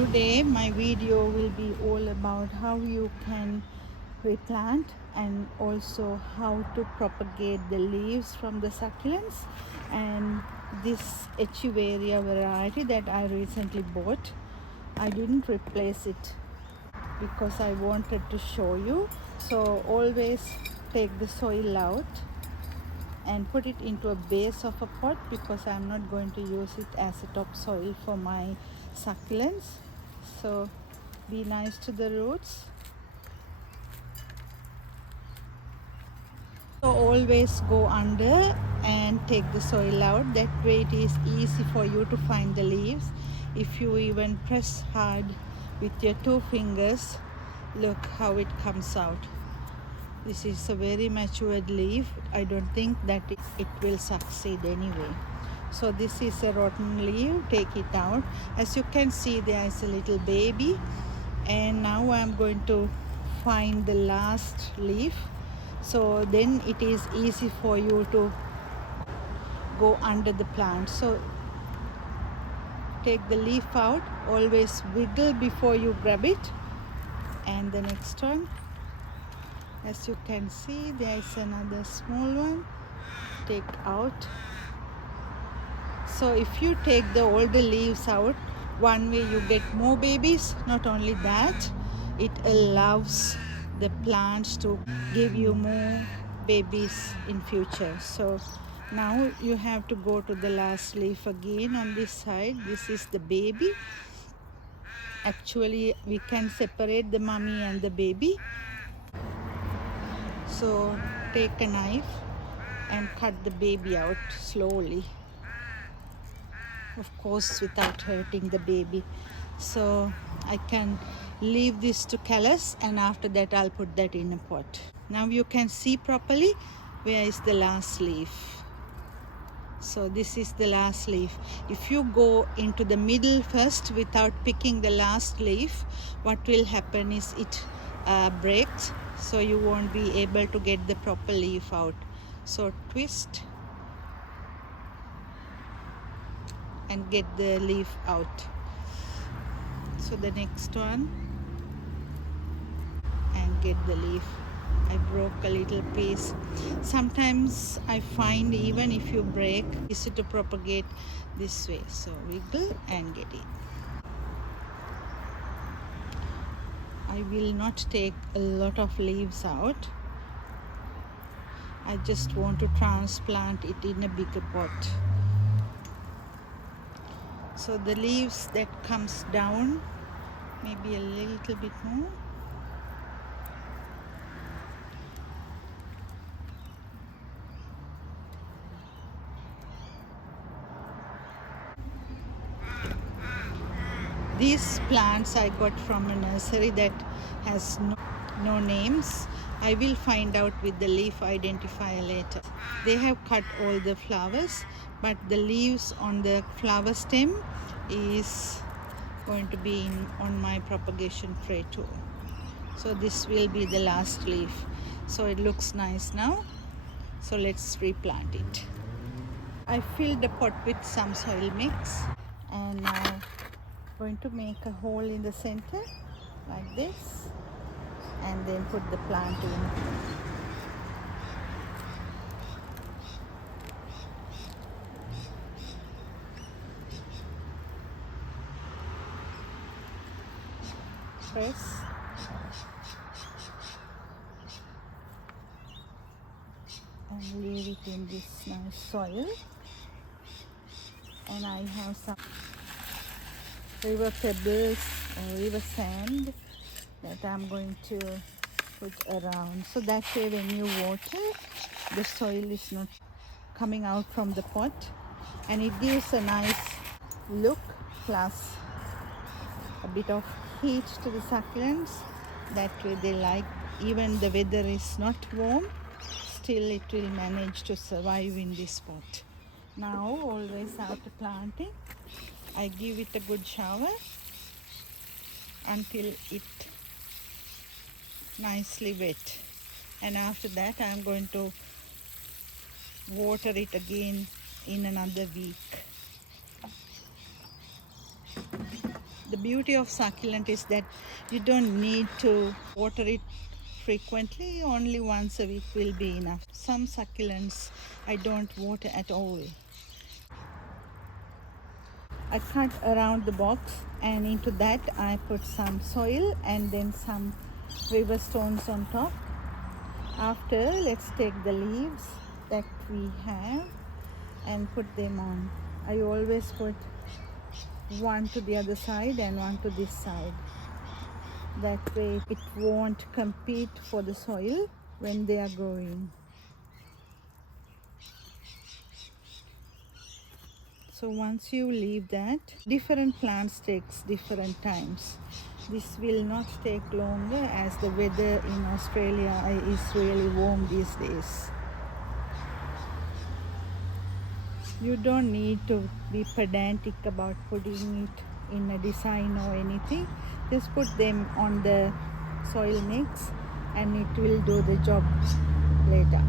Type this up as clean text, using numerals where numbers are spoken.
Today my video will be all about how you can replant and also how to propagate the leaves from the succulents and this echeveria variety that I recently bought. I didn't replace it because I wanted to show you. So always take the soil out and put it into a base of a pot because I'm not going to use it as a topsoil for my succulents. So be nice to the roots. So always go under and take the soil out. That way it is easy for you to find the leaves. If you even press hard with your 2 fingers, look how it comes out. This is a very matured leaf. I don't think that it will succeed anyway. So this is a rotten leaf. Take it out. As you can see, there is a little baby, and now I'm going to find the last leaf, so then it is easy for you to go under the plant. So take the leaf out, always wiggle before you grab it. And the next one, as you can see, there is another small one. Take out. So if you take the older leaves out, one way you get more babies. Not only that, it allows the plants to give you more babies in future. So now you have to go to the last leaf again on this side. This is the baby. Actually, we can separate the mommy and the baby. So take a knife and cut the baby out slowly, of course without hurting the baby. So I can leave this to callus, and after that I'll put that in a pot. Now you can see properly where is the last leaf. So this is the last leaf. If you go into the middle first without picking the last leaf, what will happen is it breaks, so you won't be able to get the proper leaf out. So twist and get the leaf out. So the next one, and get the leaf. I broke a little piece. Sometimes I find even if you break, it's to propagate this way. So wiggle and get it. I will not take a lot of leaves out. I just want to transplant it in a bigger pot. So the leaves that comes down, maybe a little bit more. These plants I got from a nursery that has no names. I will find out with the leaf identifier later. They have cut all the flowers, but the leaves on the flower stem is going to be on my propagation tray too. So this will be the last leaf. So it looks nice now. So let's replant it. I filled the pot with some soil mix, and now going to make a hole in the center like this, and then put the plant in. Press and leave it in this nice soil. And I have some river pebbles or river sand that I'm going to put around, so that way when you water, the soil is not coming out from the pot, and it gives a nice look plus a bit of heat to the succulents. That way they like, even the weather is not warm, still it will manage to survive in this pot. Now always after planting, I give it a good shower until it nicely wet, and after that I'm going to water it again in another week. The beauty of succulent is that you don't need to water it frequently, only once a week will be enough. Some succulents I don't water at all. I cut around the box, and into that I put some soil and then some river stones on top. After, let's take the leaves that we have and put them on. I always put one to the other side and one to this side. That way it won't compete for the soil when they are growing. So once you leave that, different plants takes different times. This will not take longer as the weather in Australia is really warm these days. You don't need to be pedantic about putting it in a design or anything. Just put them on the soil mix and it will do the job later.